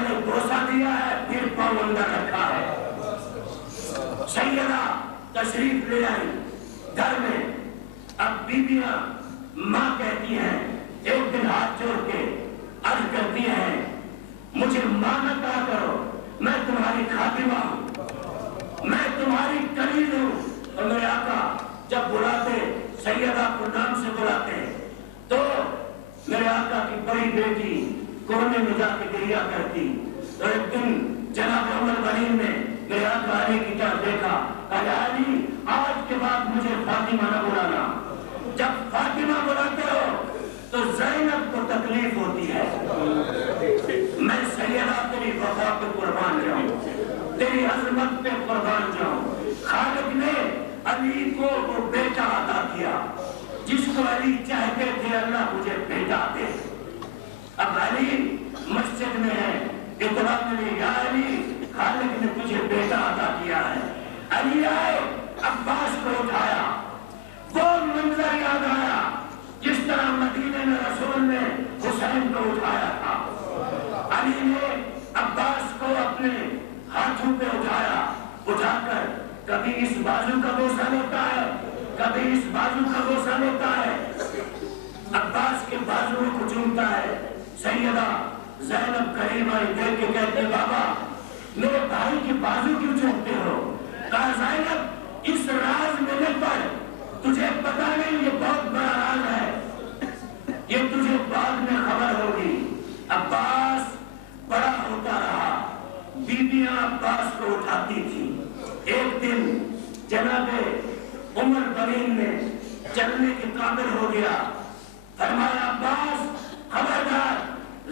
پہلے بوسہ دیا ہے پھر پاؤں اندر رکھا ہے۔ سیدہ تشریف لے آئی گھر میں۔ اب بیویاں ماں کہتی ہیں، ایک دن ہاتھ جوڑ کے عرض کرتی ہیں، مجھے ماں نہ کہا کرو، میں تمہاری خادمہ ہوں، میں تمہاری کلیل ہوں۔ اور میرے آقا جب بلاتے سیدہ کو نام سے بلاتے تو میرے آقا کی بڑی بیٹی کونے میں جا کے گریا کرتی۔ تو ایک دن جناب عمر غنیم نے میرے آقا علی کی طرف دیکھا، کہا علی آج کے بعد مجھے فاطمہ نہ بلانا، جب فاطمہ بلاتے ہو تو زینب کو تکلیف ہوتی ہے۔ میں سیدہ تیری وفا پہ قربان جاؤں، تیری عظمت پہ قربان جاؤں۔ خالق نے علی کو وہ بیٹا عطا کیا جس کو علی چاہتے تھے اللہ مجھے بیٹا دے۔ اب علی مسجد میں ہے، اطلاع ملی یا علی خالق نے تجھے بیٹا عطا کیا ہے۔ علی آئے، عباس کو اٹھایا، وہ منظر یاد آیا جس طرح مدینے میں رسول نے حسین کو اٹھایا تھا۔ علی نے عباس کو اپنے ہاتھوں پہ اٹھایا، اٹھا کر کبھی اس بازو کا بوسہ لیتا ہے، کبھی اس بازو کا بوسہ لیتا ہے، عباس کے بازو کو چومتا ہے۔ سیدہ زینب قریب آئی، دیکھ کے کہتے بابا میرے بھائی کے بازو کیوں چومتے ہو؟ کہا زینب اس راز میں نہ پڑھ، تجھے پتا نہیں یہ بہت بڑا راز ہے، یہ تجھے بعد میں خبر ہوگی۔ عباس بڑا ہوتا رہا، بیویاں عباس کو اٹھاتی تھی۔ ایک دن جناب عمر غنیم نے چلنے کے قابل ہو گیا، فرمایا عباس خبردار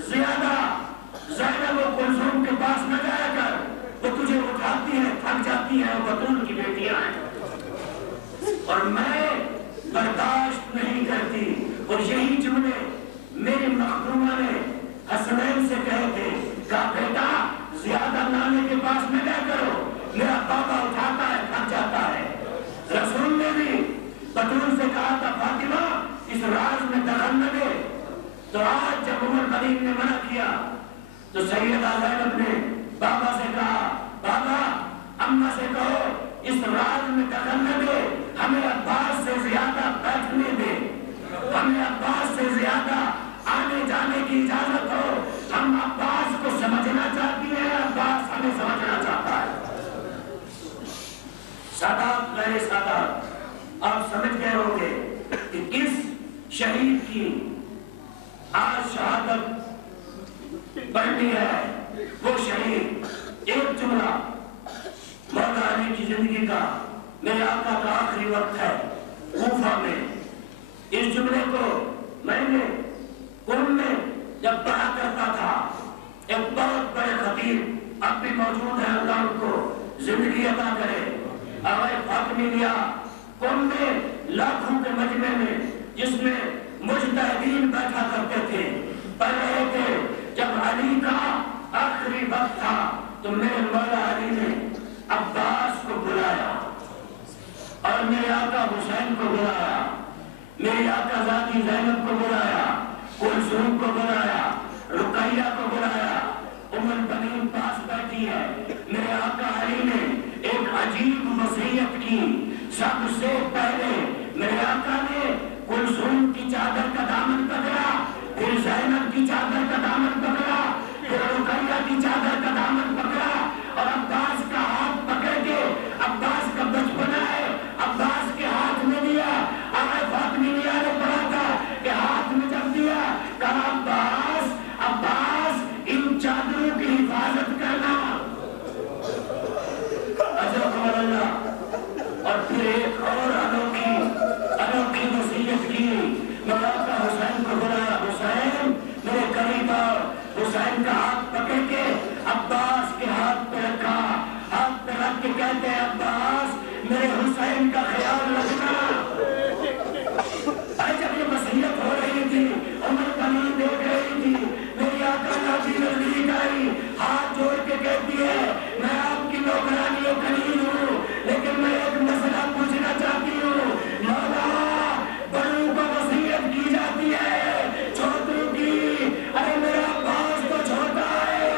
زیادہ زینب و کلثوم کے پاس نہ جایا کر، وہ تجھے اٹھاتی ہیں، تھک جاتی ہیں، وہ بطول کی بیٹیاں ہیں اور میں برداشت نہیں کرتی۔ اور یہی جملے میری مخدومہ نے حسنین سے کہے تھے، کہا بیٹا زیادہ نانے کے پاس نہ جایا کرو، میرا بابا اٹھاتا ہے، تھک جاتا ہے۔ رسول نے بھی بطول سے کہا تھا فاطمہ اس راز میں دخل نہ دے، تو آج جب عمر غنیم نے منع کیا تو سیدہ زینب نے بابا سے کہا، بابا اماں سے کہو اس راز میں دخل نہ دے، ہمیں عباس سے زیادہ بیٹھنے دے، ہمیں عباس سے زیادہ آنے جانے کی اجازت ہو، ہم عباس کو سمجھنا چاہتی ہیں، عباس ہمیں سمجھنا چاہتا ہے۔ سادات غیر سادات آپ سمجھ گئے ہوں گے کہ کس شہید کی آج شہادت پڑھنی ہے۔ وہ شہید ایک جملہ مولا علی کی زندگی کا، میرے آقا کا آخری وقت ہے کوفہ میں، اس جملے کو میں نے قرآن میں جب پڑھا کرتا تھا، ایک بہت بڑے خطیب اب بھی موجود ہیں، اللہ ان کو زندگی عطا کرے، آغا فاطمی لیا قرآن میں لاکھوں کے مجمع میں جس میں مجتہدین بیٹھا کرتے تھے، پڑھ رہے تھے، جب علی کا آخری وقت تھا تو میرے مولا علی نے عباس کو بلایا اور میرے آقا حسین کو بلایا، میری آقا ذاتی زینب کو بلایا، کلثوم کو بلایا، رقیہ کو بلایا، ام غنیم پاس بیٹھی ہے۔ میرے آقا علی نے ایک عجیب وصیت کی، سب سے پہلے میرے آقا نے کلثوم کی چادر کا دامن پکڑا، پھر زینب کی چادر کا دامن پکڑا، پھر رقیہ کی چادر کا دامن پکڑا اور عباس کا ہاتھ پکڑ کے، عباس کا بچپنا ہے، عباس کے ہاتھ میں دیا۔ آقا فاطمی نے پڑھا تھا کہ ہاتھ میں جب دیا کہا عباس عباس ان چادروں کی حفاظت کرنا، اللہ۔ اور پھر ایک اور انوکھی وصیت کی، میرے آقا حسین کو بلایا، حسین میرے قریب آؤ، حسین کا ہاتھ پکڑ کے عباس کے ہاتھ پہ رکھا، ہاتھ پہ رکھ کے کہتے ہیں عباس میرے حسین کا خیال رکھنا۔ جب یہ وصیت ہو رہی تھی، عمر غنیم دیکھ رہی تھی، میری آقا نبی نزدیک آئی، ہاتھ جوڑ کے کہتی ہے میں آپ کی نوکرانی و کنیز ہوں، لیکن میں ایک مسئلہ پوچھنا چاہتی ہوں، مولا بڑوں کو وصیت کی جاتی ہے چھوٹوں کی، ارے میرا عباس تو چھوٹا ہے،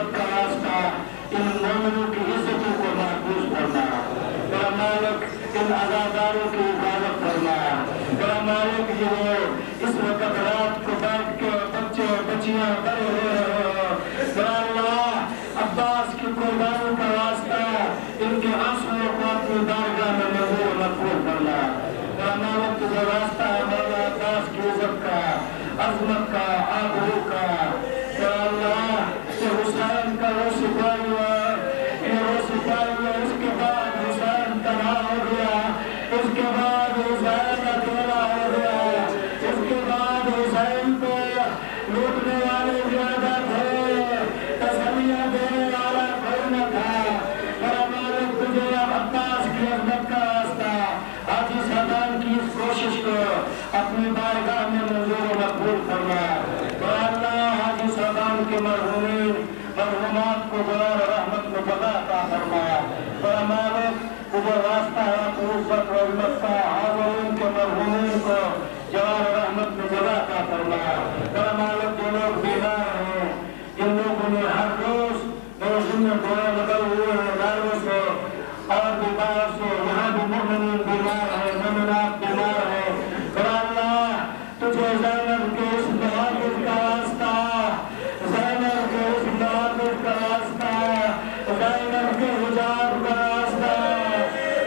عزت کا واسطہ ان مومنوں کی عزتوں کو محفوظ فرما میرا مالک ان عزاداروں کی حفاظت فرما میرا مالک یہ اس وقت رات کو بیٹھ کے بچے بچیاں بڑے ہو رہے ہو میرا اللہ عباس کی قربانی کا واسطہ ان کے آنسوؤں کو اپنی بارگاہ میں منظور مقبول کرنا میرا مالک تجھے واسطہ ہے مولا عباس کی عزت کا عظمت کا آبرو کا میرا اللہ یہ حسین کا وہ سپاہی ہوا یہ وہ سپاہی ہوا اس کے بعد حسین تنہا ہو گیا اس کے بعد حسین اکیلا ہو گیا اس کے بعد حسین کو لوٹنے والے زیادہ تھے تسلیاں دینے والا کوئی نہ تھا میرا مالک تجھے اب عباس کی عظمت کا واسطہ حاجی صاحبان کی اس کوشش کو اپنی بارگاہ میں منظور و مقبول فرما میرا اللہ حاجی صاحبان کے مرحومین مرحومات کو غور رحمت میں جگہ عطا فرما میرا مالک تجھے واسطہ ہے عزت و عظمت کا حاضرین کے مرحومین کو جوار رحمت میں جگہ عطا فرما میرا مالک جو لوگ بیمار ہیں جن لوگوں نے ہر روز میرے ذمہ دعائیں لگے ہوئے ہیں گھروں سے اور بھی باہر سے یہاں بھی مومنین بیمار ہیں مومنات بیمار ہیں میرا اللہ تجھے زینب کے اس محافظ کا واسطہ زینب کے اس محافظ کا واسطہ زینب کے حجاب کا واسطہ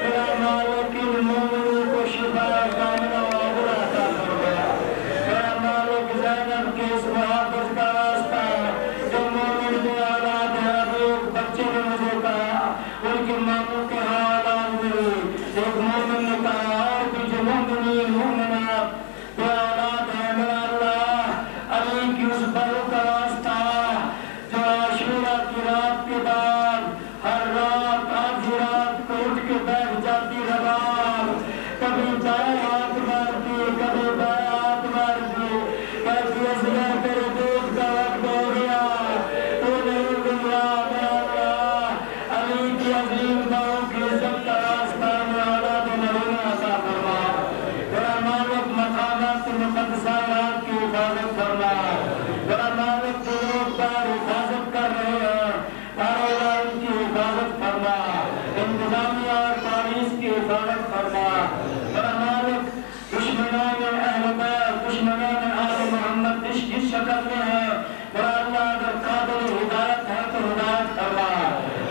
میرا مالک ان مومنوں کو شفا کاملہ و عاجلہ عطا فرما میرا مالک زینب کے اس محافظ کا واسطہ جو مومن کے اولاد ہے ابھی ایک بچے نے مجھے کہا ان کے ماموں کے حالات میں ایک مومن نے کہا اور بھی جو مومنین مومنات بے اولاد ہے میرا اللہ علی کی اس بہو کا واسطہ جو عاشورہ کی رات کے بعد ہر رات آدھی رات کو اٹھ کے بیٹھ جاتی رباب کبھی دائیں ہاتھ مارتی کبھی بائیں ہاتھ مارتی کہتی اصغر تیرے دودھ کا وقت ہو گیا تو نہیں گزرا میرا اللہ علی کی عظیم بہو کی عزت کا واسطہ میں اولاد نرینہ عطا فرما میرا مالک مقامات مقدسات کی حفاظت فرما میرا مالک جو لوگ پر حفاظت کر رہے ہیں کاروبار کی حفاظت فرما انتظامیہ اور پالیس کی حفاظت فرما میرا مالک دشمنان اہل بیت دشمنان آل محمد جس شکل میں ہے میرا اللہ اگر قابل ہدایت ہے تو ہدایت فرما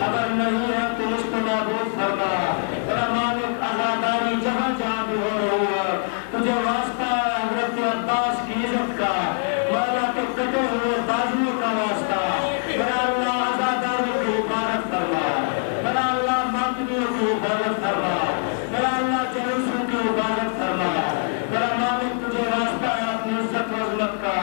اگر نہیں ہے تو اس کو نابود فرما میرا مالک عزاداری جہاں جہاں بھی ہو رہی ہے تجھے واسطہ ہے حضرت عباس کی عزت کا مولا کے کٹے ہوئے بازوؤں کا واسطہ میرا اللہ عزاداروں کی حفاظت فرما میرا اللہ ماتمیوں کی حفاظت فرما میرا اللہ جلوسوں کی حفاظت فرما میرا مالک تجھے واسطہ ہے اپنی عزت و عظمت کا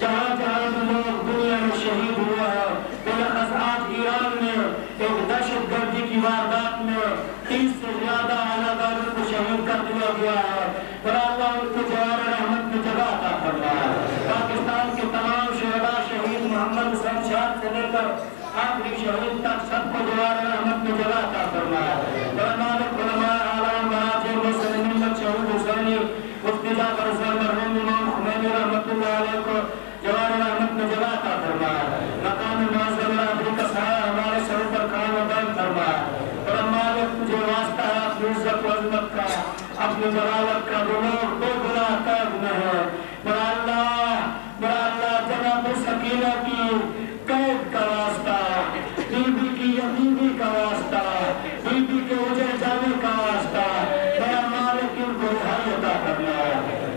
جہاں جہاں بھی لوگ دنیا میں شہید ہوئے ہیں بلخص آج ایران میں ایک دہشت گردی کی واردات میں 30 سے زیادہ عزاداروں کو شہید کر دیا گیا ہے میرا اللہ ان کو جوار رحمت میں جگہ عطا فرما پاکستان کے تمام شہداء شہید محمد حسین شاہ سے لے کر آخری شہید تک سب کو جوار رحمت میں جگہ عطا فرما میرا مالک علماء اعلام مہاجر مسلم ملت شہید حسینی مفتی جعفر حسین مرحوم امام خمینی رحمت اللہ علیہ کو جوار رحمت میں جگہ عطا فرما مقام معظم برادری کا سایہ ہمارے سر پر قائم و دائم فرما میرا مالک تجھے واسطہ ہے اپنی عزت و عظمت کا اپنی جلالت کا جو لوگ بے گناہ قید میں ہے میرا اللہ جناب سکینہ کی قید کا واسطہ بی بی کی یتیمی کا واسطہ بی بی کے اجڑ جانے کا واسطہ میرا مالک ان کو رہائی عطا کرنا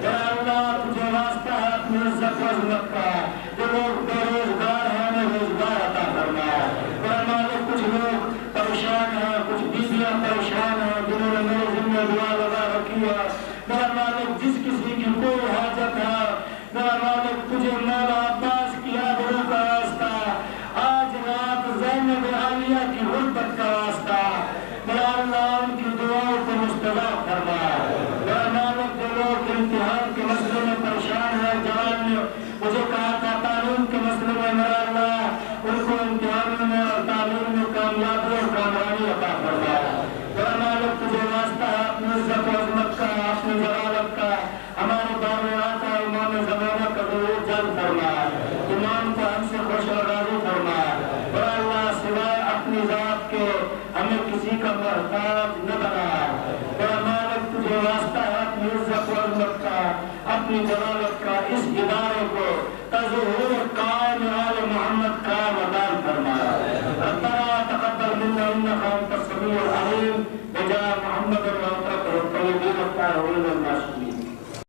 میرا اللہ تجھے واسطہ ہے اپنی عزت و عظمت کا جو لوگ بے روزگار ہیں انہیں روزگار عطا کرنا میرا مالک کچھ لوگ پریشان ہیں کچھ بیویاں پریشان ہیں جنہوں نے میرے ذمہ دعا لگا رکھی ہے میرا مالک جس کسی کی کوئی حاجت ہے میرا مالک تجھے مولا عباس کی آبرو کا واسطہ آج رات زینب عالیہ کی غربت کا واسطہ میرا اللہ ان کی دعاؤں کو مستجاب فرما میرا مالک جو لوگ امتحان کے مسئلے میں پریشان ہیں جوان نے مجھے کہا تھا تعلیم کے مسئلے اپنی جلالت کا اس ادارے کو تظہور قائم آل محمد قائم عطا فرما. ربنا تقبل منا انك انت السميع العليم بجاه محمد